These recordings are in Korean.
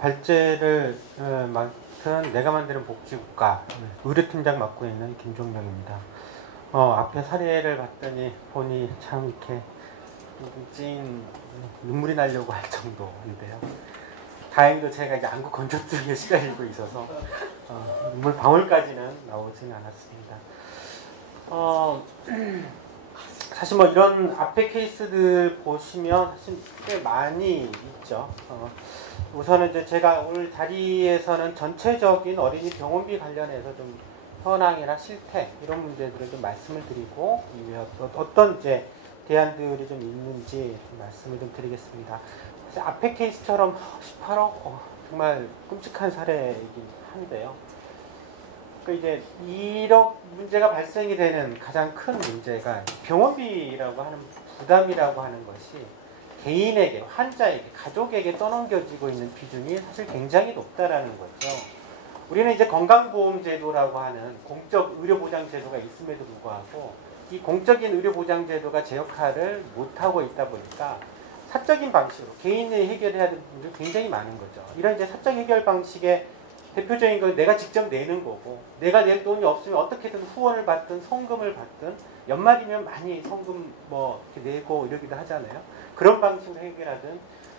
발제를 맡은 내가 만드는 복지국가 의료팀장 맡고 있는 김종명입니다. 앞에 사례를 봤더니 보니 참 이렇게 찐 눈물이 나려고 할 정도인데요. 다행히도 제가 이제 안구 건조증에 시달리고 있어서 눈물 방울까지는 나오지는 않았습니다. 사실 뭐 이런 앞에 케이스들 보시면 사실 꽤 많이 있죠. 우선은 이제 제가 오늘 자리에서는 전체적인 어린이 병원비 관련해서 좀 현황이나 실태 이런 문제들을 좀 말씀을 드리고 이외에 어떤 이제 대안들이 좀 있는지 좀 말씀을 좀 드리겠습니다. 사실 앞에 케이스처럼 18억 정말 끔찍한 사례이긴 한데요. 그러니까 이제 1억 문제가 발생이 되는 가장 큰 문제가 병원비라고 하는 부담이라고 하는 것이 개인에게, 환자에게, 가족에게 떠넘겨지고 있는 비중이 사실 굉장히 높다라는 거죠. 우리는 이제 건강보험제도라고 하는 공적 의료보장제도가 있음에도 불구하고 이 공적인 의료보장제도가 제 역할을 못하고 있다 보니까 사적인 방식으로 개인이 해결해야 되는 분들이 굉장히 많은 거죠. 이런 이제 사적 해결 방식의 대표적인 건 내가 직접 내는 거고, 내가 낼 돈이 없으면 어떻게든 후원을 받든 성금을 받든 연말이면 많이 성금 뭐 이렇게 내고 이러기도 하잖아요. 그런 방식으로 해결하든,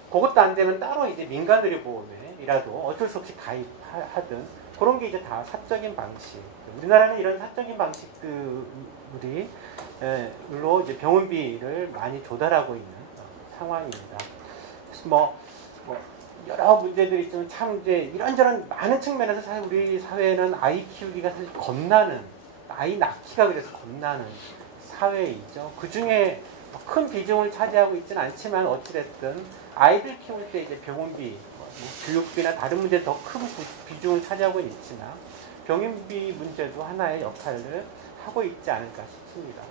그것도 안 되면 따로 이제 민간의료보험에라도 어쩔 수 없이 가입하든 그런 게 이제 다 사적인 방식. 우리나라는 이런 사적인 방식들로 이제 병원비를 많이 조달하고 있는 상황입니다. 뭐 여러 문제들이 있지만 참 이제 이런저런 많은 측면에서 사실 우리 사회는 아이 키우기가 사실 겁나는, 아이 낳기가 그래서 겁나는 사회이죠. 그 중에 큰 비중을 차지하고 있지는 않지만 어찌됐든 아이들 키울 때 이제 병원비, 교육비나 다른 문제 더 큰 비중을 차지하고 있지만 병원비 문제도 하나의 역할을 하고 있지 않을까 싶습니다.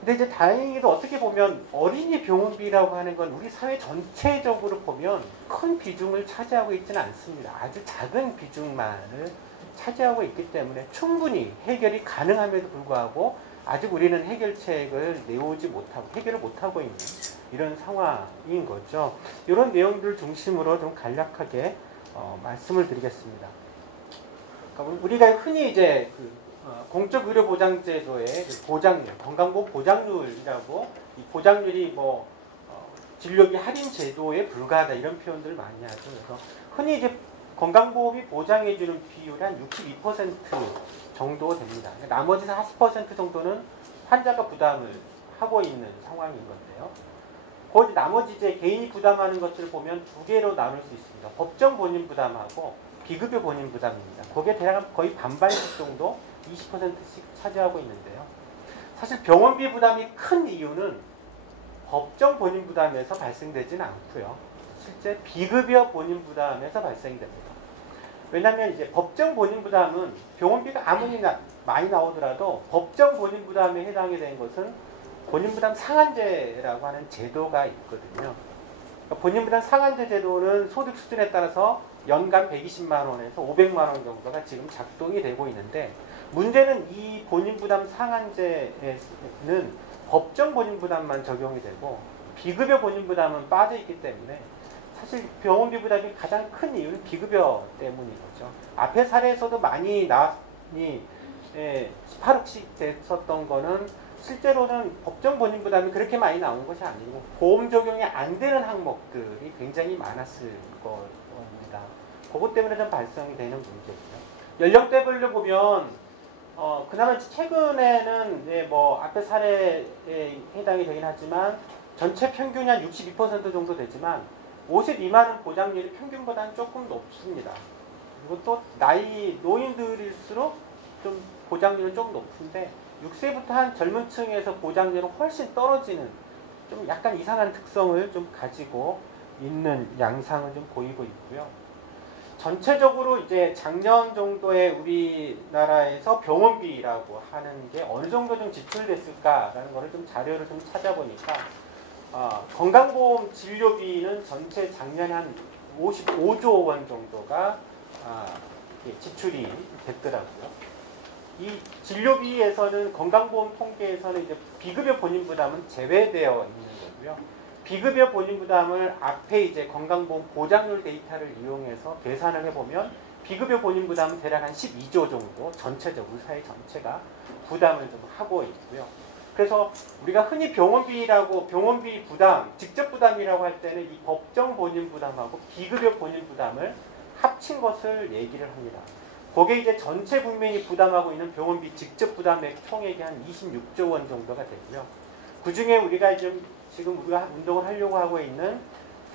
근데 이제 다행히도 어떻게 보면 어린이 병원비라고 하는 건 우리 사회 전체적으로 보면 큰 비중을 차지하고 있지는 않습니다. 아주 작은 비중만을 차지하고 있기 때문에 충분히 해결이 가능함에도 불구하고 아직 우리는 해결책을 내오지 못하고 해결을 못하고 있는 이런 상황인 거죠. 이런 내용들을 중심으로 좀 간략하게 말씀을 드리겠습니다. 그러니까 우리가 흔히 이제 공적의료보장제도의 보장률, 건강보험 보장률이라고, 이 보장률이 진료비 할인 제도에 불과하다 이런 표현들을 많이 하죠. 그래서 흔히 이제 건강보험이 보장해주는 비율이 한 62% 정도 됩니다. 나머지 40% 정도는 환자가 부담을 하고 있는 상황인 건데요. 그 나머지 이제 개인이 부담하는 것들을 보면 두 개로 나눌 수 있습니다. 법정 본인 부담하고 비급여 본인 부담입니다. 그게 대략 거의 반반씩 정도 20%씩 차지하고 있는데요. 사실 병원비 부담이 큰 이유는 법정 본인 부담에서 발생되지는 않고요. 실제 비급여 본인 부담에서 발생이 됩니다. 왜냐하면 이제 법정 본인 부담은 병원비가 아무리 많이 나오더라도 법정 본인 부담에 해당이 된 것은 본인 부담 상한제라고 하는 제도가 있거든요. 그러니까 본인 부담 상한제 제도는 소득 수준에 따라서 연간 120만 원에서 500만 원 정도가 지금 작동이 되고 있는데, 문제는 이 본인 부담 상한제에는 법정 본인 부담만 적용이 되고 비급여 본인 부담은 빠져 있기 때문에 사실 병원비 부담이 가장 큰 이유는 비급여 때문인 거죠. 앞에 사례에서도 많이 18억씩 됐었던 거는 실제로는 법정 본인 부담이 그렇게 많이 나오는 것이 아니고 보험 적용이 안 되는 항목들이 굉장히 많았을 겁니다. 그것 때문에 좀 발생이 되는 문제고요. 연령대별로 보면 그나마 최근에는 앞에 사례에 해당이 되긴 하지만 전체 평균이 한 62% 정도 되지만 50 미만은 보장률이 평균보다는 조금 높습니다. 그리고 또 노인들일수록 좀 보장률은 좀 높은데 6세부터 한 젊은 층에서 보장률은 훨씬 떨어지는 좀 약간 이상한 특성을 좀 가지고 있는 양상을 좀 보이고 있고요. 전체적으로 이제 작년 정도에 우리나라에서 병원비라고 하는 게 어느 정도 좀 지출됐을까라는 거를 좀 자료를 좀 찾아보니까 건강보험 진료비는 전체 작년에 한 55조 원 정도가 지출이 됐더라고요. 이 진료비에서는 건강보험 통계에서는 이제 비급여 본인 부담은 제외되어 있는 거고요. 비급여 본인 부담을 앞에 이제 건강보험 보장률 데이터를 이용해서 계산을 해보면 비급여 본인 부담은 대략 한 12조 정도 전체적으로 사회 전체가 부담을 좀 하고 있고요. 그래서 우리가 흔히 병원비 부담, 직접 부담이라고 할 때는 이 법정 본인 부담하고 비급여 본인 부담을 합친 것을 얘기를 합니다. 그게 이제 전체 국민이 부담하고 있는 병원비 직접 부담액 총액이 한 26조 원 정도가 되고요. 그 중에 우리가 지금 우리가 운동을 하려고 하고 있는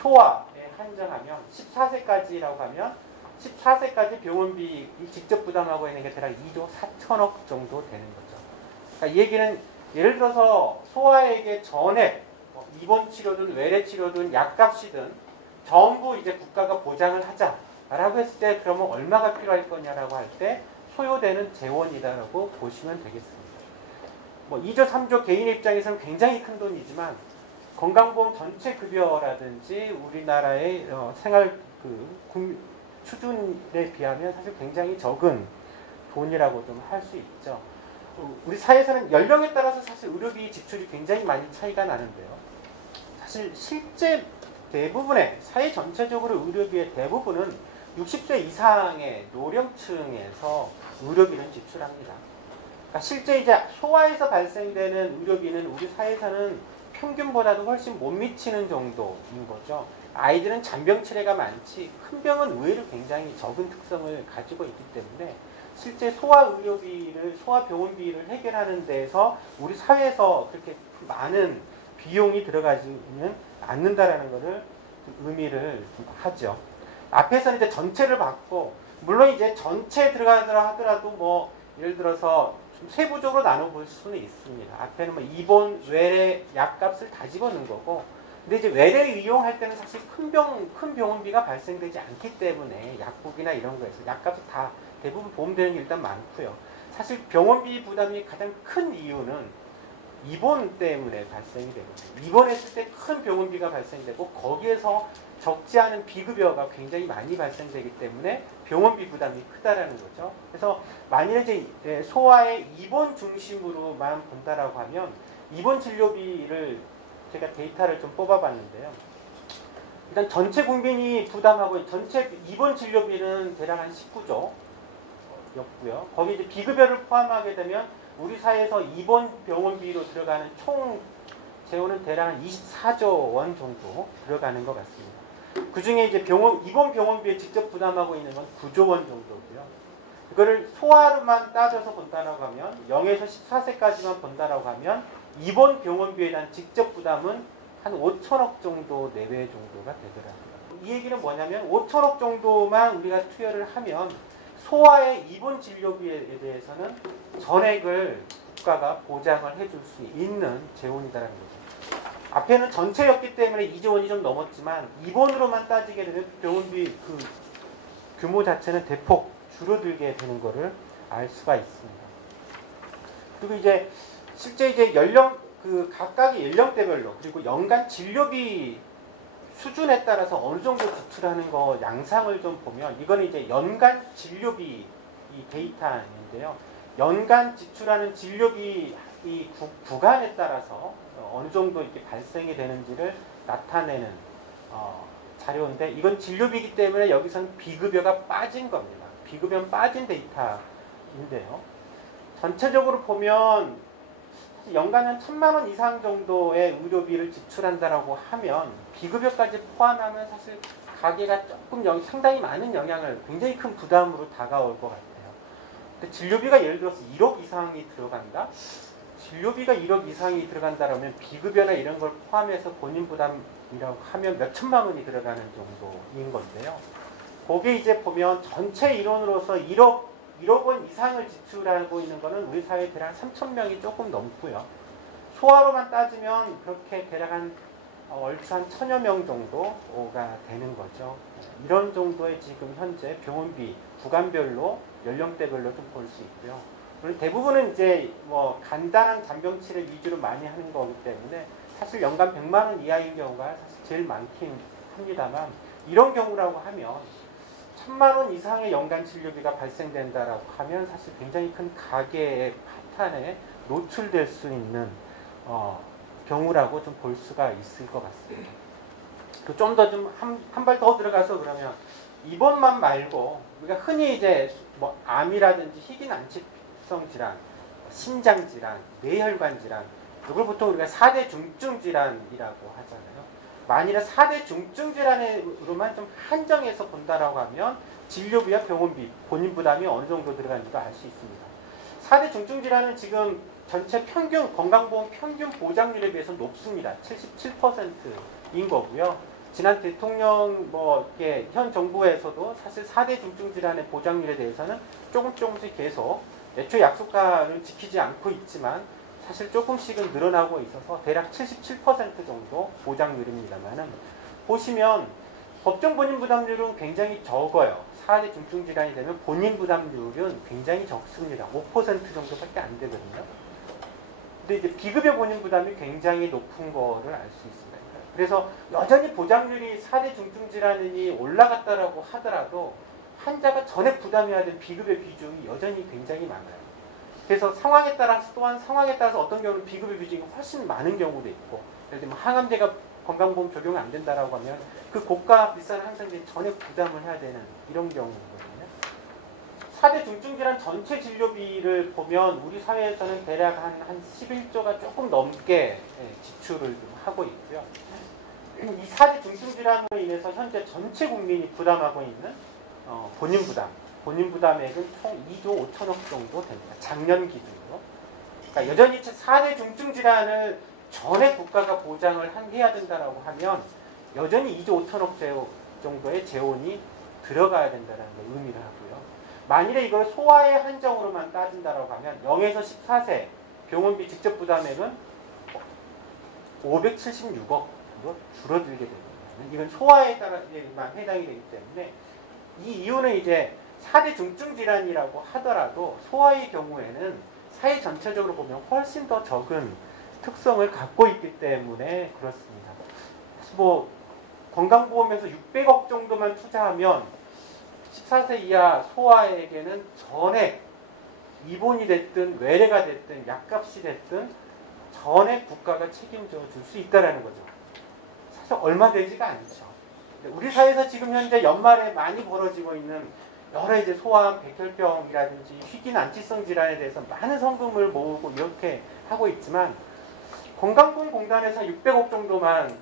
소아에 한정하면 14세까지라고 하면 14세까지 병원비 직접 부담하고 있는 게 대략 2조 4천억 정도 되는 거죠. 그러니까 이 얘기는 예를 들어서 소아에게 전액 입원 치료든 외래 치료든 약값이든 전부 이제 국가가 보장을 하자라고 했을 때 그러면 얼마가 필요할 거냐라고 할 때 소요되는 재원이다라고 보시면 되겠습니다. 2조 3조 개인 입장에서는 굉장히 큰 돈이지만 건강보험 전체 급여라든지 우리나라의 생활 수준에 비하면 사실 굉장히 적은 돈이라고 좀 할 수 있죠. 우리 사회에서는 연령에 따라서 사실 의료비 지출이 굉장히 많이 차이가 나는데요. 사실 실제 대부분의 사회 전체적으로 의료비의 대부분은 60세 이상의 노령층에서 의료비는 지출합니다. 그러니까 실제 이제 소아에서 발생되는 의료비는 우리 사회에서는 평균보다도 훨씬 못 미치는 정도인 거죠. 아이들은 잔병 치레가 많지 큰 병은 의외로 굉장히 적은 특성을 가지고 있기 때문에 실제 소아 의료비를 소아 병원비를 해결하는 데에서 우리 사회에서 그렇게 많은 비용이 들어가지는 않는다라는 것을 의미를 하죠. 앞에서는 이제 전체를 봤고 물론 이제 전체 들어가더라 하더라도 예를 들어서 좀 세부적으로 나눠볼 수는 있습니다. 앞에는 입원, 외래, 약값을 다 집어넣은 거고 근데 이제 외래 이용할 때는 사실 큰 병원비가 발생되지 않기 때문에 약국이나 이런 거에서 약값이 다 대부분 보험되는 게 일단 많고요. 사실 병원비 부담이 가장 큰 이유는 입원 때문에 발생이 되거든요. 입원했을 때 큰 병원비가 발생되고 거기에서 적지 않은 비급여가 굉장히 많이 발생되기 때문에 병원비 부담이 크다라는 거죠. 그래서 만약에 이제 소아의 입원 중심으로만 본다라고 하면 입원 진료비를 제가 데이터를 좀 뽑아봤는데요. 일단 전체 국민이 부담하고 전체 입원 진료비는 대략 한 19조 였고요. 거기 이제 비급여를 포함하게 되면 우리 사회에서 입원 병원비로 들어가는 총 재원은 대략 한 24조 원 정도 들어가는 것 같습니다. 그 중에 이제 입원 병원비에 직접 부담하고 있는 건 9조 원 정도고요. 이거를 소아로만 따져서 본다라고 하면 0에서 14세까지만 본다라고 하면 입원 병원비에 대한 직접 부담은 한 5천억 정도 내외 정도가 되더라고요. 이 얘기는 뭐냐면 5천억 정도만 우리가 투여를 하면 소아의 입원 진료비에 대해서는 전액을 국가가 보장을 해줄 수 있는 재원이다라는 거죠. 앞에는 전체였기 때문에 2조 원이 좀 넘었지만 입원으로만 따지게 되면 병원비 규모 자체는 대폭 줄어들게 되는 것을 알 수가 있습니다. 그리고 이제 실제 이제 각각의 연령대별로 그리고 연간 진료비 수준에 따라서 어느 정도 지출하는 거 양상을 좀 보면 이거는 이제 연간 진료비 이 데이터인데요. 연간 지출하는 진료비 이 구간에 따라서 어느 정도 이렇게 발생이 되는지를 나타내는 자료인데 이건 진료비이기 때문에 여기서는 비급여가 빠진 겁니다. 비급여는 빠진 데이터인데요. 전체적으로 보면 연간 한 1,000만 원 이상 정도의 의료비를 지출한다라고 하면 비급여까지 포함하면 사실 가계가 조금 상당히 많은 영향을 굉장히 큰 부담으로 다가올 것 같아요. 근데 진료비가 예를 들어서 1억 이상이 들어간다? 진료비가 1억 이상이 들어간다라면 비급여나 이런 걸 포함해서 본인 부담이라고 하면 몇 천만 원이 들어가는 정도인 건데요. 거기에 이제 보면 전체 인원으로서 1억 원 이상을 지출하고 있는 것은 우리 사회에 대략 3,000명이 조금 넘고요. 소아로만 따지면 그렇게 대략 얼추 한 1,000여 명 정도가 되는 거죠. 이런 정도의 지금 현재 병원비 구간별로 연령대별로 좀 볼 수 있고요. 물론 대부분은 이제 간단한 잔병 치레 위주로 많이 하는 거기 때문에 사실 연간 100만 원 이하인 경우가 사실 제일 많긴 합니다만 이런 경우라고 하면 1,000만 원 이상의 연간 진료비가 발생된다라고 하면 사실 굉장히 큰 가계의 파탄에 노출될 수 있는 경우라고 좀 볼 수가 있을 것 같습니다. 좀 더 좀 한 발 더 들어가서 그러면 입원만 말고 우리가 흔히 이제 뭐 암이라든지 희귀 난치성 질환, 심장 질환, 뇌혈관 질환 이걸 보통 우리가 4대 중증 질환이라고 하잖아요. 만일에 4대 중증 질환으로만 좀 한정해서 본다라고 하면 진료비와 병원비, 본인 부담이 어느 정도 들어가는지도 알 수 있습니다. 4대 중증 질환은 지금 전체 평균 건강보험 평균 보장률에 비해서 높습니다. 77%인 거고요. 지난 대통령 현 정부에서도 사실 4대 중증 질환의 보장률에 대해서는 조금씩 계속 애초 약속가를 지키지 않고 있지만 사실 조금씩은 늘어나고 있어서 대략 77% 정도 보장률입니다만은 보시면 법정 본인 부담률은 굉장히 적어요. 4대 중증 질환이 되면 본인 부담률은 굉장히 적습니다. 5% 정도밖에 안 되거든요. 근데 이제 비급여 본인 부담이 굉장히 높은 거를 알 수 있습니다. 그래서 여전히 보장률이 4대 중증 질환이 올라갔다라고 하더라도 환자가 전액 부담해야 될 비급여 비중이 여전히 굉장히 많아요. 그래서 상황에 따라서 또한 상황에 따라서 어떤 경우는 비급여 비중이 훨씬 많은 경우도 있고, 예를 들면 항암제가 건강보험 적용이 안 된다라고 하면 그 고가 비싼 항생제 전액 부담을 해야 되는 이런 경우거든요. 4대 중증 질환 전체 진료비를 보면 우리 사회에서는 대략 한 11조가 조금 넘게 지출을 좀 하고 있고요. 이 4대 중증 질환으로 인해서 현재 전체 국민이 부담하고 있는 본인 부담액은 총 2조 5천억 정도 됩니다. 작년 기준으로. 그러니까 여전히 4대 중증 질환을 전에 국가가 보장을 해야 된다라고 하면 여전히 2조 5천억 정도의 재원이 들어가야 된다는 걸 의미를 하고요. 만일에 이걸 소아의 한정으로만 따진다라고 하면 0에서 14세 병원비 직접 부담액은 576억 정도 줄어들게 됩니다. 이건 소아에 따라만 해당이 되기 때문에 이 이유는 이제 4대 중증 질환이라고 하더라도 소아의 경우에는 사회 전체적으로 보면 훨씬 더 적은 특성을 갖고 있기 때문에 그렇습니다. 뭐 건강보험에서 600억 정도만 투자하면 14세 이하 소아에게는 전액 입원이 됐든 외래가 됐든 약값이 됐든 전액 국가가 책임져 줄 수 있다는 거죠. 사실 얼마 되지가 않죠. 우리 사회에서 지금 현재 연말에 많이 벌어지고 있는 여러 이제 소아암, 백혈병이라든지 희귀 난치성 질환에 대해서 많은 성금을 모으고 이렇게 하고 있지만 건강보험공단에서 600억 정도만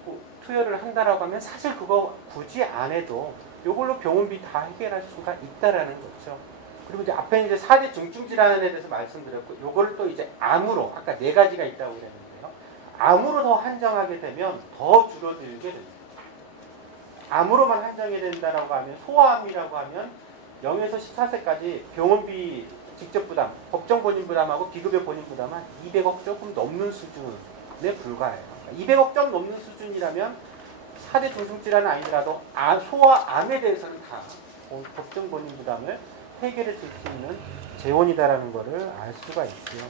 투여를 한다라고 하면 사실 그거 굳이 안 해도 이걸로 병원비 다 해결할 수가 있다라는 거죠. 그리고 이제 앞에 이제 4대 중증 질환에 대해서 말씀드렸고, 요걸 또 이제 암으로 아까 4가지가 있다고 그랬는데요. 암으로 더 한정하게 되면 더 줄어들게 됩니다. 암으로만 한정이 된다라고 하면 소아암이라고 하면 0에서 14세까지 병원비 직접 부담, 법정 본인 부담하고 비급여 본인 부담은 200억 조금 넘는 수준에 불과해요. 200억 좀 넘는 수준이라면 4대 중증 질환은 아니더라도 소아암에 대해서는 다 법정 본인 부담을 해결해 줄 수 있는 재원이다라는 것을 알 수가 있고요.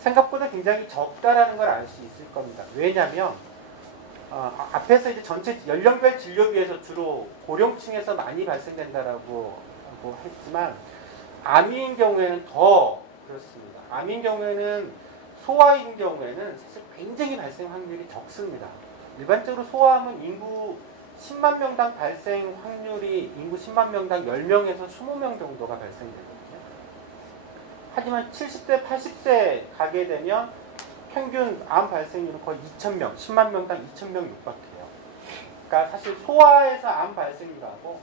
생각보다 굉장히 적다라는 걸 알 수 있을 겁니다. 왜냐하면 앞에서 이제 전체 연령별 진료비에서 주로 고령층에서 많이 발생된다라고 했지만 암인 경우에는 더 그렇습니다. 암인 경우에는 소아인 경우에는 사실 굉장히 발생 확률이 적습니다. 일반적으로 소아암은 인구 10만 명당 발생 확률이 인구 10만 명당 10명에서 20명 정도가 발생되거든요. 하지만 70대, 80세 가게 되면 평균 암 발생률은 거의 2,000명, 10만 명당 2,000명 육박해요. 그러니까 사실 소아에서 암 발생률하고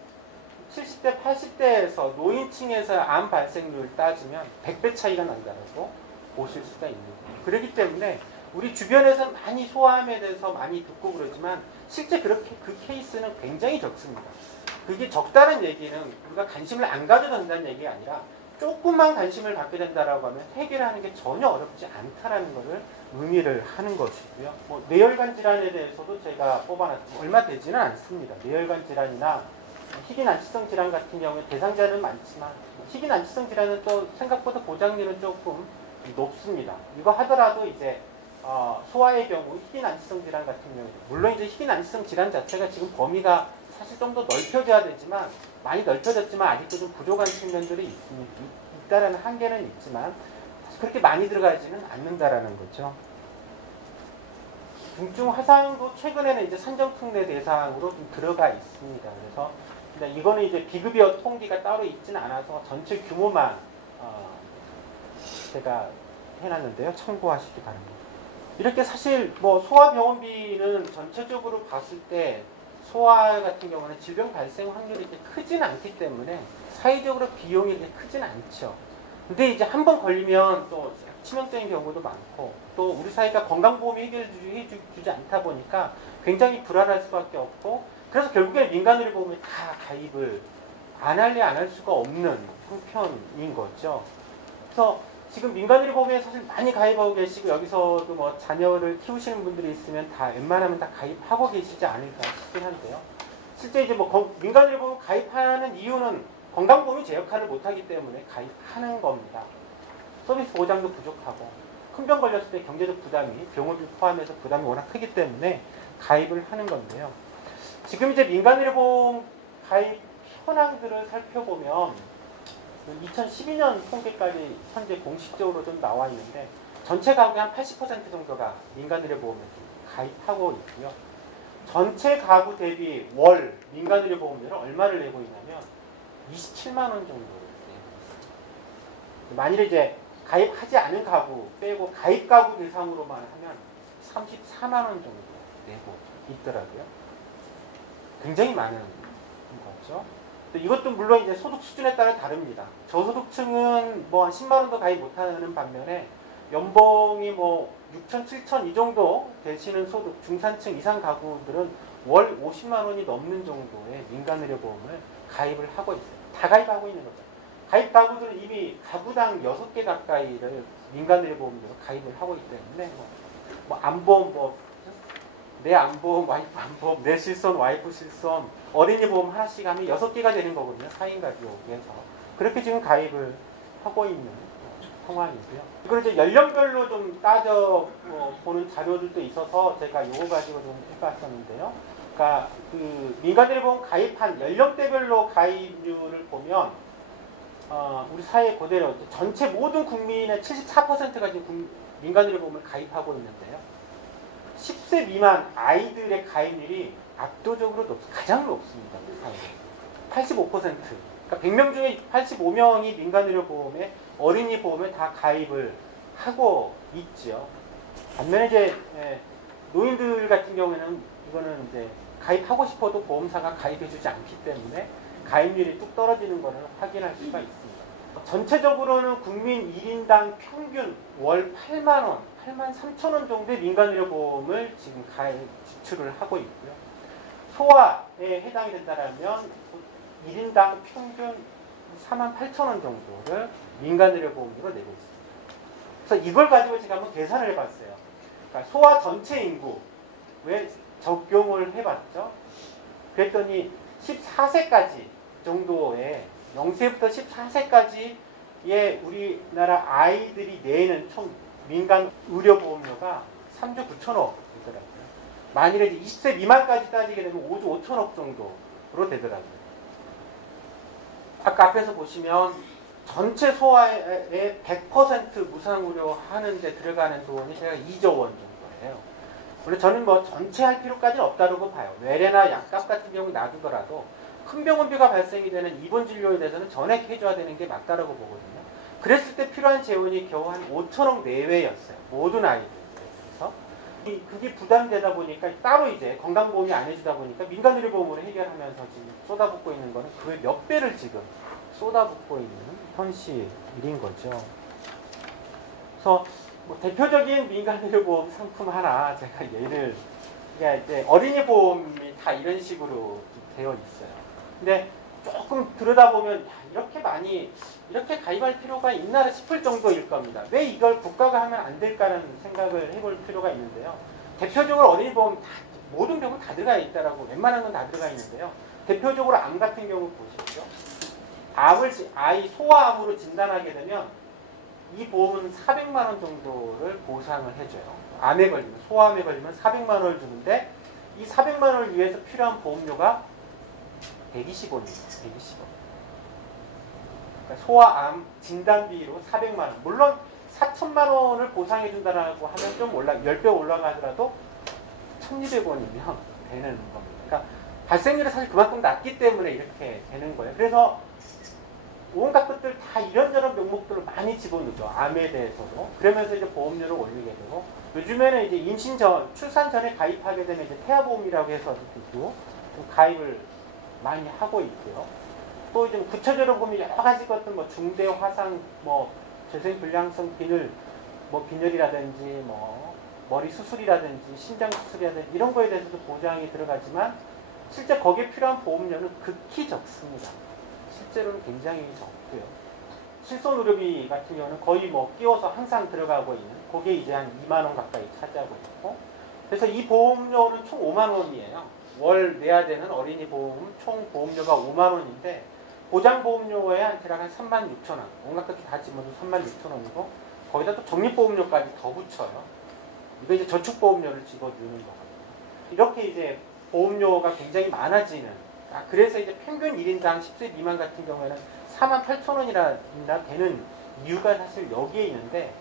70대, 80대에서 노인층에서 암 발생률 따지면 100배 차이가 난다고 보실 수가 있는 거예요. 그렇기 때문에 우리 주변에서 많이 소아암에 대해서 많이 듣고 그러지만 실제 그렇게 그 케이스는 굉장히 적습니다. 그게 적다는 얘기는 우리가 관심을 안 가져도 된다는 얘기가 아니라 조금만 관심을 갖게 된다라고 하면 해결하는 게 전혀 어렵지 않다라는 것을 의미를 하는 것이고요. 뭐 뇌혈관 질환에 대해서도 제가 뽑아놨습니다. 얼마 되지는 않습니다. 뇌혈관 질환이나 희귀 난치성 질환 같은 경우에 대상자는 많지만 희귀 난치성 질환은 또 생각보다 보장률은 조금 높습니다. 이거 하더라도 이제 소아의 경우 희귀 난치성 질환 같은 경우에 물론 이제 희귀 난치성 질환 자체가 지금 범위가 사실 좀 더 넓혀져야 되지만 많이 넓혀졌지만 아직도 좀 부족한 측면들이 있다라는 한계는 있지만 그렇게 많이 들어가지는 않는다라는 거죠. 중증 화상도 최근에는 이제 산정특례 대상으로 좀 들어가 있습니다. 그래서 이거는 이제 비급여 통계가 따로 있지는 않아서 전체 규모만 제가 해놨는데요. 참고하시기 바랍니다. 이렇게 사실 뭐 소아병원비는 전체적으로 봤을 때 소아 같은 경우는 질병 발생 확률이 이렇게 크진 않기 때문에 사회적으로 비용이 이렇게 크진 않죠. 근데 이제 한 번 걸리면 또 치명적인 경우도 많고 또 우리 사회가 건강보험이 해주지 않다 보니까 굉장히 불안할 수밖에 없고 그래서 결국에 민간의료보험에 다 가입을 안 할 수가 없는 형편인 거죠. 그래서 지금 민간의료보험에 사실 많이 가입하고 계시고 여기서도 뭐 자녀를 키우시는 분들이 있으면 다 웬만하면 다 가입하고 계시지 않을까 싶긴 한데요. 실제 이제 뭐 민간의료보험 가입하는 이유는 건강보험이 제 역할을 못하기 때문에 가입하는 겁니다. 서비스 보장도 부족하고 큰 병 걸렸을 때 경제적 부담이 병원비 포함해서 부담이 워낙 크기 때문에 가입을 하는 건데요. 지금 이제 민간의료보험 가입 현황들을 살펴보면 2012년 통계까지 현재 공식적으로 좀 나와 있는데 전체 가구의 한 80% 정도가 민간의료보험에 가입하고 있고요. 전체 가구 대비 월 민간의료보험료를 얼마를 내고 있냐면 27만 원 정도 내고 있습니다. 만일에 이제 가입하지 않은 가구 빼고 가입 가구 대상으로만 하면 34만 원 정도 내고 있더라고요. 굉장히 많은 거죠. 이것도 물론 이제 소득 수준에 따라 다릅니다. 저소득층은 뭐 한 10만 원도 가입 못하는 반면에 연봉이 뭐 6천, 7천 이 정도 되시는 소득 중산층 이상 가구들은 월 50만 원이 넘는 정도의 민간의료보험을 가입을 하고 있어요. 다 가입하고 있는 거죠. 가입 가구들은 이미 가구당 6개 가까이를 민간의료보험으로 가입을 하고 있기 때문에 뭐 안보험, 내 안보험, 와이프 안보험, 내 실손, 와이프 실손, 어린이 보험 하나씩 하면 6개가 되는 거거든요. 4인 가족에서. 그렇게 지금 가입을 하고 있는 상황이고요. 이걸 이제 연령별로 좀 따져보는 자료들도 있어서 제가 이거 가지고 좀 해봤었는데요. 그러니까 그 민간의료보험 가입한 연령대별로 가입률을 보면 우리 사회 그대로 전체 모든 국민의 74%가 지금 민간의료보험을 가입하고 있는데요. 10세 미만 아이들의 가입률이 압도적으로 가장 높습니다. 우리 사회에. 85%. 그러니까 100명 중에 85명이 민간의료보험에 어린이 보험에 다 가입을 하고 있죠. 반면에 이제 노인들 같은 경우에는 이거는 이제 가입하고 싶어도 보험사가 가입해주지 않기 때문에 가입률이 뚝 떨어지는 것을 확인할 수가 있습니다. 전체적으로는 국민 1인당 평균 월 8만 원, 8만 3천 원 정도의 민간의료보험을 지금 지출을 하고 있고요. 소아에 해당이 된다면 1인당 평균 4만 8천 원 정도를 민간의료보험료로 내고 있습니다. 그래서 이걸 가지고 제가 한번 계산을 해봤어요. 그러니까 소아 전체 인구에 적용을 해봤죠. 그랬더니 14세까지 정도의 0세부터 14세까지의 우리나라 아이들이 내는 총 민간 의료보험료가 3조 9천억이더라고요. 만일에 20세 미만까지 따지게 되면 5조 5천억 정도로 되더라고요. 아까 앞에서 보시면 전체 소아의 100% 무상의료 하는데 들어가는 돈이 제가 2조 원 정도예요. 물론 저는 뭐 전체 할 필요까지는 없다고 봐요. 외래나 약값 같은 경우 놔두더라도 큰 병원비가 발생이 되는 입원 진료에 대해서는 전액해줘야 되는 게 맞다라고 보거든요. 그랬을 때 필요한 재원이 겨우 한 5천억 내외였어요. 모든 아이들에서. 그게 부담되다 보니까 따로 이제 건강보험이 안 해주다 보니까 민간의료보험으로 해결하면서 지금 쏟아붓고 있는 거는 그의 몇 배를 지금 쏟아붓고 있는 현실인 거죠. 그래서 뭐 대표적인 민간의료보험 상품 하나 제가 예를, 그러니까 이제 어린이 보험이 다 이런 식으로 되어 있어요. 근데 조금 들여다보면 이렇게 많이 이렇게 가입할 필요가 있나 싶을 정도일 겁니다. 왜 이걸 국가가 하면 안 될까라는 생각을 해볼 필요가 있는데요. 대표적으로 어린이 보험 모든 병은 다 들어가 있다라고 웬만한 건 다 들어가 있는데요. 대표적으로 암 같은 경우 보십시오. 아이 소아암으로 진단하게 되면 이 보험은 400만 원 정도를 보상을 해줘요. 암에 걸리면, 소아암에 걸리면 400만 원을 주는데 이 400만 원을 위해서 필요한 보험료가 120원입니다. 120원. 그러니까 소아암 진단비로 400만 원. 물론 4천만 원을 보상해 준다라고 하면 좀 10배 올라가더라도 1,200원이면 되는 겁니다. 그러니까 발생률이 사실 그만큼 낮기 때문에 이렇게 되는 거예요. 그래서 온갖 것들 다 이런저런 명목들을 많이 집어넣죠. 암에 대해서도. 그러면서 이제 보험료를 올리게 되고, 요즘에는 이제 임신 전, 출산 전에 가입하게 되면 이제 태아보험이라고 해서 또 가입을 많이 하고 있고요. 또 이제 구체적으로 보면 여러 가지 것들, 뭐 중대 화상, 뭐 재생불량성 빈혈, 뭐 빈혈이라든지, 뭐 머리 수술이라든지, 심장 수술이라든지 이런 거에 대해서도 보장이 들어가지만 실제 거기에 필요한 보험료는 극히 적습니다. 실제로는 굉장히 적고요. 실손의료비 같은 경우는 거의 뭐 끼워서 항상 들어가고 있는, 그게 이제 한 2만 원 가까이 차지하고 있고, 그래서 이 보험료는 총 5만 원이에요. 월 내야 되는 어린이 보험 총 보험료가 5만 원인데, 보장보험료에 한 대략 한 3만 6천 원, 온갖 것들 다 집어도 3만 6천 원이고, 거기다 또 적립보험료까지 더 붙여요. 이거 이제 저축보험료를 집어주는 거거든요. 이렇게 이제 보험료가 굉장히 많아지는, 그래서 이제 평균 1인당 10세 미만 같은 경우에는 4만 8천 원이나 되는 이유가 사실 여기에 있는데,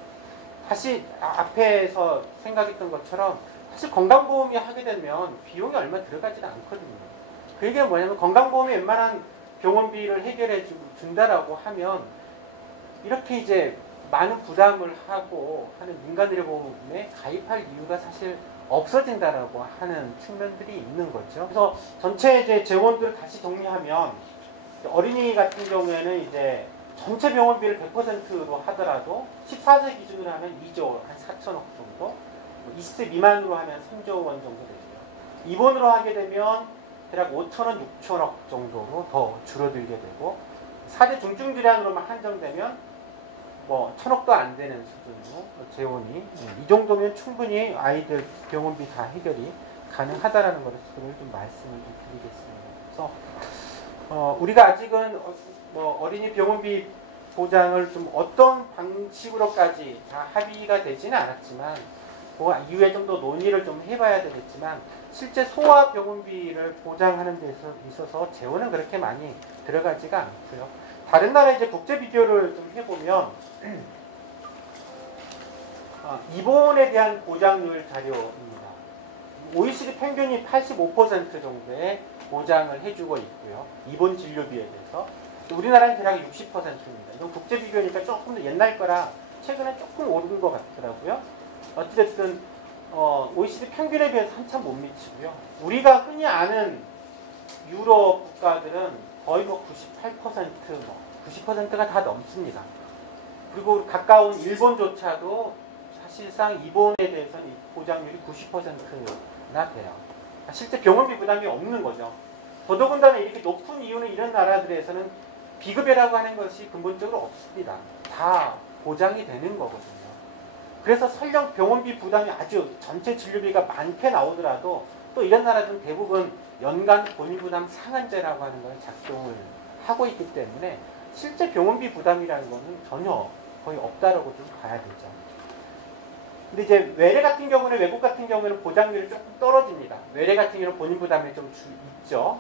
다시 앞에서 생각했던 것처럼 사실 건강보험이 하게 되면 비용이 얼마 들어가지는 않거든요. 그 얘기가 뭐냐면, 건강보험이 웬만한 병원비를 해결해 준다라고 하면 이렇게 이제 많은 부담을 하고 하는 민간의료보험에 가입할 이유가 사실 없어진다라고 하는 측면들이 있는 거죠. 그래서 전체 이제 재원들을 다시 정리하면, 어린이 같은 경우에는 이제 전체 병원비를 100%로 하더라도 14세 기준으로 하면 2조 한 4천억 정도, 20세 미만으로 하면 3조 원 정도 되고요. 입원으로 하게 되면 대략 5천원, 6천억 정도로 더 줄어들게 되고, 4대 중증 질환으로만 한정되면 뭐 1,000억도 안 되는 수준으로 재원이, 이 정도면 충분히 아이들 병원비 다 해결이 가능하다라는 것을 좀 말씀을 좀 드리겠습니다. 그래서 우리가 아직은 뭐 어린이 병원비 보장을 좀 어떤 방식으로까지 다 합의가 되지는 않았지만, 그 이후에 좀 더 논의를 좀 해봐야 되겠지만, 실제 소아 병원비를 보장하는 데 있어서 재원은 그렇게 많이 들어가지가 않고요. 다른 나라 이제 국제 비교를 좀 해보면, 입원에 대한 보장률 자료입니다. OECD 평균이 85% 정도의 보장을 해주고 있고요. 입원 진료비에 대해서. 우리나라는 대략 60%입니다. 이건 국제 비교니까 조금 더 옛날 거라 최근에 조금 오른 것 같더라고요. 어찌됐든 OECD 평균에 비해서 한참 못 미치고요. 우리가 흔히 아는 유럽 국가들은 거의 뭐 98%, 90%가 다 넘습니다. 그리고 가까운 일본조차도 사실상 입원에 대해서는 보장률이 90%나 돼요. 실제 병원비 부담이 없는 거죠. 더더군다나 이렇게 높은 이유는 이런 나라들에서는 비급여라고 하는 것이 근본적으로 없습니다. 다 보장이 되는 거거든요. 그래서 설령 병원비 부담이 아주 전체 진료비가 많게 나오더라도 또 이런 나라들은 대부분 연간 본인부담 상한제라고 하는 걸 작동을 하고 있기 때문에 실제 병원비 부담이라는 거는 전혀 거의 없다라고 좀 봐야 되죠. 근데 이제 외래 같은 경우는, 외국 같은 경우에는 보장률이 조금 떨어집니다. 외래 같은 경우는 본인 부담이 좀 있죠.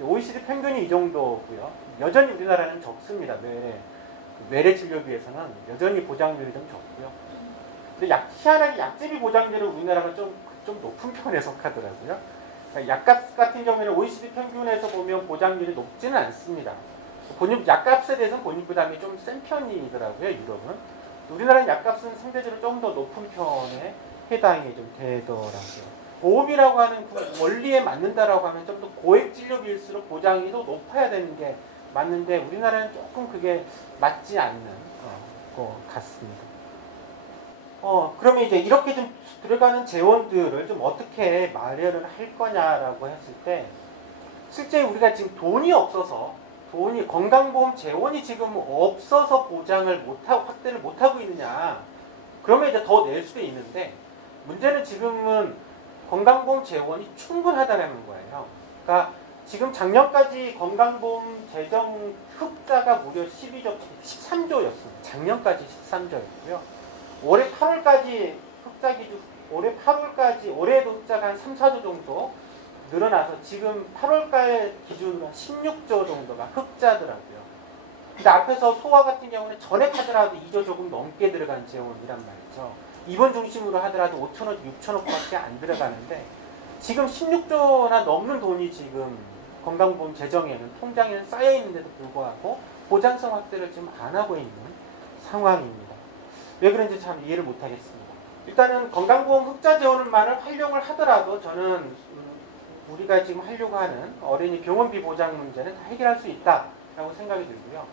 OECD 평균이 이 정도고요. 여전히 우리나라는 적습니다. 외래 진료비에서는 여전히 보장률이 좀 적고요. 근데 희한하게 약제비 보장률은 우리나라가 좀 높은 편에 속하더라고요. 그러니까 약값 같은 경우에는 OECD 평균에서 보면 보장률이 높지는 않습니다. 약값에 대해서는 본인 부담이 좀 센 편이더라고요, 유럽은. 우리나라는 약값은 상대적으로 좀 더 높은 편에 해당이 좀 되더라고요. 보험이라고 하는 그 원리에 맞는다라고 하면 좀 더 고액 진료비일수록 보장이 더 높아야 되는 게 맞는데, 우리나라는 조금 그게 맞지 않는 것 같습니다. 그러면 이제 이렇게 좀 들어가는 재원들을 좀 어떻게 마련을 할 거냐라고 했을 때, 실제 우리가 지금 돈이 없어서, 건강보험 재원이 지금 없어서 보장을 못하고, 확대를 못하고 있느냐, 그러면 이제 더 낼 수도 있는데, 문제는 지금은 건강보험 재원이 충분하다는 거예요. 그러니까 지금 작년까지 건강보험 재정 흑자가 무려 13조였습니다. 작년까지 13조였고요. 올해 8월까지 흑자 기준, 올해도 흑자가 한 3, 4조 정도 늘어나서 지금 8월달 기준으로 16조 정도가 흑자더라고요. 근데 앞에서 소아 같은 경우는 전액 하더라도 2조 조금 넘게 들어간 재원이란 말이죠. 입원 중심으로 하더라도 5천억, 6천억밖에 안 들어가는데, 지금 16조나 넘는 돈이 지금 건강보험 재정에는 통장에는 쌓여 있는데도 불구하고 보장성 확대를 지금 안 하고 있는 상황입니다. 왜 그런지 참 이해를 못 하겠습니다. 일단은 건강보험 흑자 재원만을 활용을 하더라도 저는 우리가 지금 하려고 하는 어린이 병원비 보장 문제는 다 해결할 수 있다라고 생각이 들고요.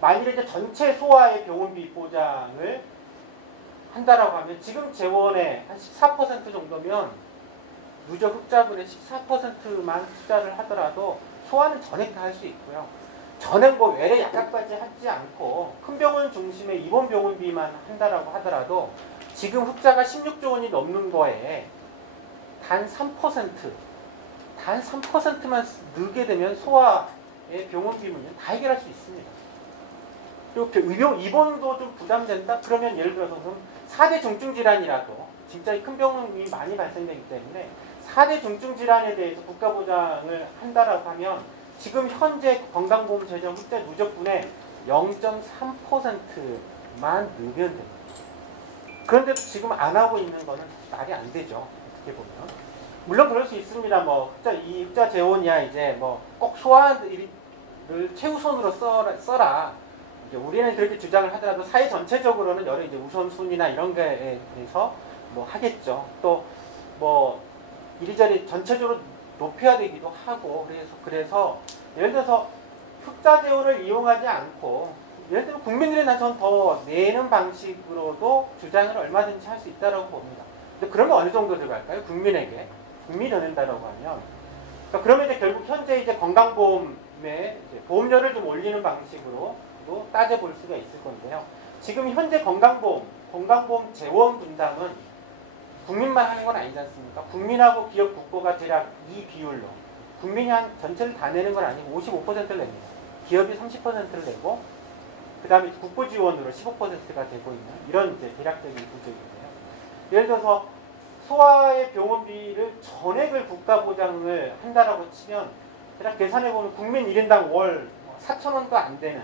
만일에 이제 전체 소아의 병원비 보장을 한다라고 하면 지금 재원의 한 14% 정도면 누적 흑자분의 14%만 투자를 하더라도 소아는 전액 다 할 수 있고요. 전액 뭐 외래 약값까지 하지 않고 큰 병원 중심의 입원 병원비만 한다라고 하더라도 지금 흑자가 16조 원이 넘는 거에 단 3%만 늘게 되면 소아의 병원비 문제는 다 해결할 수 있습니다. 그리고 입원도 좀 부담된다? 그러면 예를 들어서 4대 중증질환이라도 진짜 큰 병원이 많이 발생되기 때문에 4대 중증질환에 대해서 국가보장을 한다라고 하면 지금 현재 건강보험 재정 흑자 누적분의 0.3%만 늘면 됩니다. 그런데도 지금 안 하고 있는 거는 말이 안 되죠. 어떻게 보면. 물론 그럴 수 있습니다. 뭐 이 흑자 재원이야 이제 뭐 꼭 소아를 최우선으로 써라. 이제 우리는 그렇게 주장을 하더라도 사회 전체적으로는 여러 이제 우선순위나 이런 거에 대해서 뭐 하겠죠. 또 뭐 이리저리 전체적으로 높여야 되기도 하고 그래서 예를 들어서 흑자 재원을 이용하지 않고 예를 들면 국민들이 전 더 내는 방식으로도 주장을 얼마든지 할 수 있다고 봅니다. 근데 그러면 어느 정도 들어갈까요? 국민이 더 낸다라고 하면 그러니까 그러면 이제 결국 현재 이제 건강보험의 이제 보험료를 좀 올리는 방식으로 따져볼 수가 있을 건데요. 지금 현재 건강보험 재원 분담은 국민만 하는 건 아니지 않습니까? 국민하고 기업 국고가 대략 이 비율로 국민이 한 전체를 다 내는 건 아니고 55%를 냅니다. 기업이 30%를 내고 그 다음에 국고 지원으로 15%가 되고 있는 이런 이제 대략적인 구조인데요. 예를 들어서 소아의 병원비를 전액을 국가 보장을 한다라고 치면 대략 계산해 보면 국민 1인당 월 4,000원도 안 되는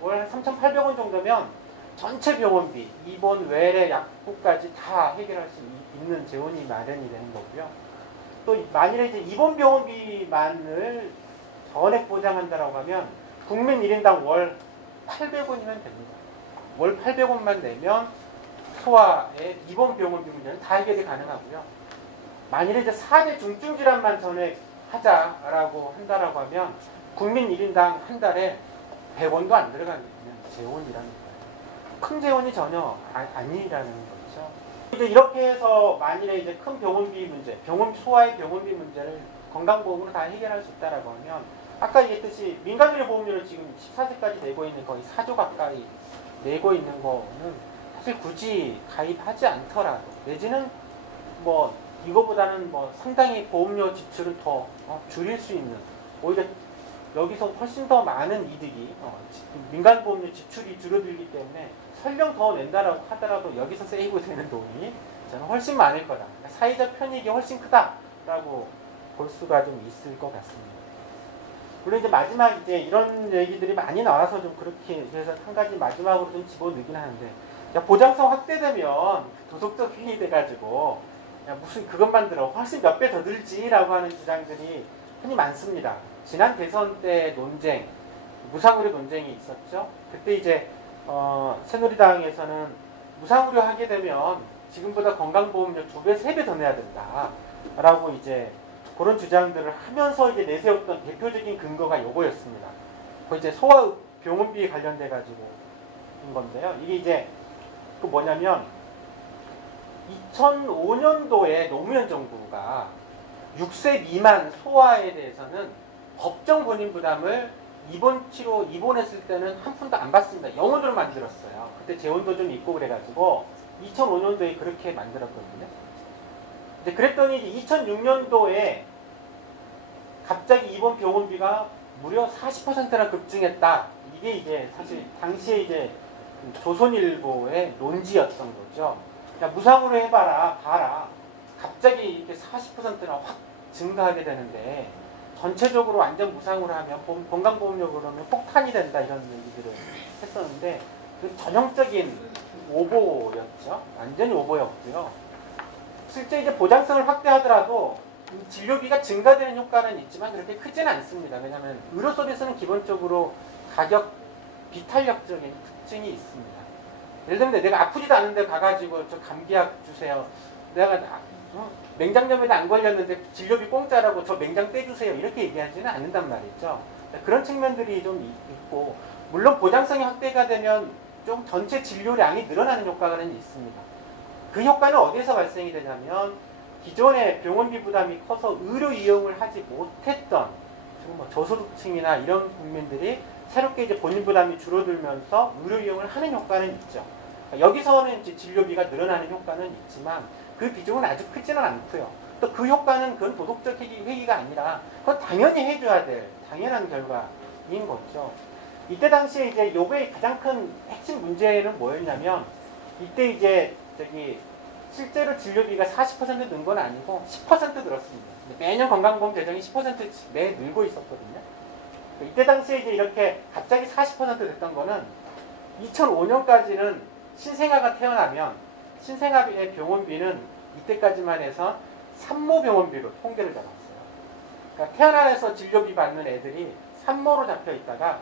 월 3,800원 정도면 전체 병원비, 입원, 외래, 약국까지 다 해결할 수 있는 재원이 마련이 되는 거고요. 또 만일에 이제 입원 병원비만을 전액 보장한다라고 하면 국민 1인당 월 800원이면 됩니다. 월 800원만 내면 소아의 입원 병원비 문제는 다 해결이 가능하고요. 만일에 이제 4대 중증질환만 전액 하자라고 한다라고 하면 국민 1인당 한 달에 100원도 안 들어가는 재원이라는 거예요. 큰 재원이 전혀 아니라는 거죠. 이제 이렇게 해서 만일에 이제 큰 병원비 문제, 소아의 병원비 문제를 건강보험으로 다 해결할 수 있다라고 하면 아까 얘기했듯이 민간의료 보험료를 지금 14세까지 내고 있는 거의 4조 가까이 내고 있는 거는 사실 굳이 가입하지 않더라도 내지는 뭐 이거보다는 뭐 상당히 보험료 지출을 더 줄일 수 있는 오히려 여기서 훨씬 더 많은 이득이 민간보험료 지출이 줄어들기 때문에 설령 더 낸다라고 하더라도 여기서 세이브 되는 돈이 저는 훨씬 많을 거다. 사회적 편익이 훨씬 크다라고 볼 수가 좀 있을 것 같습니다. 물론 이제 마지막 이제 이런 얘기들이 많이 나와서 좀 그렇게 그래서 한 가지 마지막으로 좀 집어넣긴 하는데 보장성 확대되면 도덕적 획이 돼가지고 무슨 그것만 들어 훨씬 몇 배 더 늘지라고 하는 주장들이 흔히 많습니다. 지난 대선 때 논쟁, 무상의료 논쟁이 있었죠. 그때 이제 새누리당에서는 무상의료 하게 되면 지금보다 건강보험료 2배, 3배 더 내야 된다라고 이제 그런 주장들을 하면서 이제 내세웠던 대표적인 근거가 요거였습니다. 그 이제 소아 병원비에 관련돼 가지고 인 건데요. 이게 이제 그 뭐냐면 2005년도에 노무현 정부가 6세 미만 소아에 대해서는 법정 본인 부담을 입원했을 때는 한 푼도 안 받습니다. 영원으로 만들었어요. 그때 재원도 좀 있고 그래가지고 2005년도에 그렇게 만들었거든요. 이제 그랬더니 2006년도에 갑자기 입원 병원비가 무려 40%나 급증했다. 이게 이제 사실 당시에 이제 조선일보의 논지였던 거죠. 야, 무상으로 해봐라, 봐라. 갑자기 이렇게 40%나 확 증가하게 되는데 전체적으로 완전 무상으로 하면 건강보험료 그러면 폭탄이 된다 이런 얘기들을 했었는데 그 전형적인 오보였죠. 완전히 오보였고요. 실제 이제 보장성을 확대하더라도 진료비가 증가되는 효과는 있지만 그렇게 크지는 않습니다. 왜냐하면 의료소비에서는 기본적으로 가격 비탄력적인 특징이 있습니다. 예를 들면 내가 아프지도 않은데 가가지고 저 감기약 주세요. 내가 맹장염에도 안 걸렸는데 진료비 공짜라고 저 맹장 떼주세요. 이렇게 얘기하지는 않는단 말이죠. 그런 측면들이 좀 있고, 물론 보장성이 확대가 되면 좀 전체 진료량이 늘어나는 효과는 있습니다. 그 효과는 어디에서 발생이 되냐면 기존의 병원비 부담이 커서 의료 이용을 하지 못했던 뭐 저소득층이나 이런 국민들이 새롭게 이제 본인 부담이 줄어들면서 의료 이용을 하는 효과는 있죠. 여기서는 이제 진료비가 늘어나는 효과는 있지만 그 비중은 아주 크지는 않고요. 또 그 효과는 그건 도덕적 회의가 아니라 그건 당연히 해줘야 될 당연한 결과인 거죠. 이때 당시에 이제 요거의 가장 큰 핵심 문제는 뭐였냐면 이때 이제 실제로 진료비가 40% 는 건 아니고 10% 늘었습니다. 매년 건강보험 재정이 10% 매 늘고 있었거든요. 이때 당시에 이제 이렇게 갑자기 40% 됐던 거는 2005년까지는 신생아가 태어나면 신생아의 병원비는 이때까지만 해서 산모 병원비로 통계를 잡았어요. 그러니까 태어나서 진료비 받는 애들이 산모로 잡혀 있다가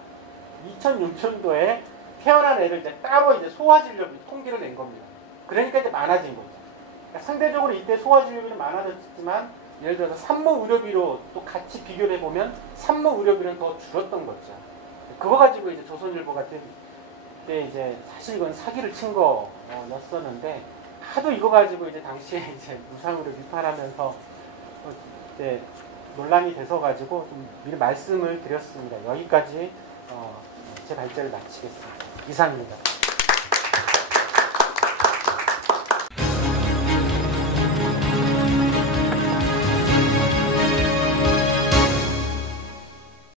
2006년도에 태어난 애를 이제 따로 이제 소아진료비 통계를 낸 겁니다. 그러니까 이제 많아진 거죠. 그러니까 상대적으로 이때 소아진료비는 많아졌지만 예를 들어서 산모 의료비로 또 같이 비교를 해보면 산모 의료비는 더 줄었던 거죠. 그거 가지고 이제 조선일보가 그때 이제 사실 이건 사기를 친 거였었는데 하도 이거 가지고 이제 당시에 이제 무상으로 비판하면서 이제 논란이 돼서 가지고 좀 미리 말씀을 드렸습니다. 여기까지 제 발제를 마치겠습니다. 이상입니다.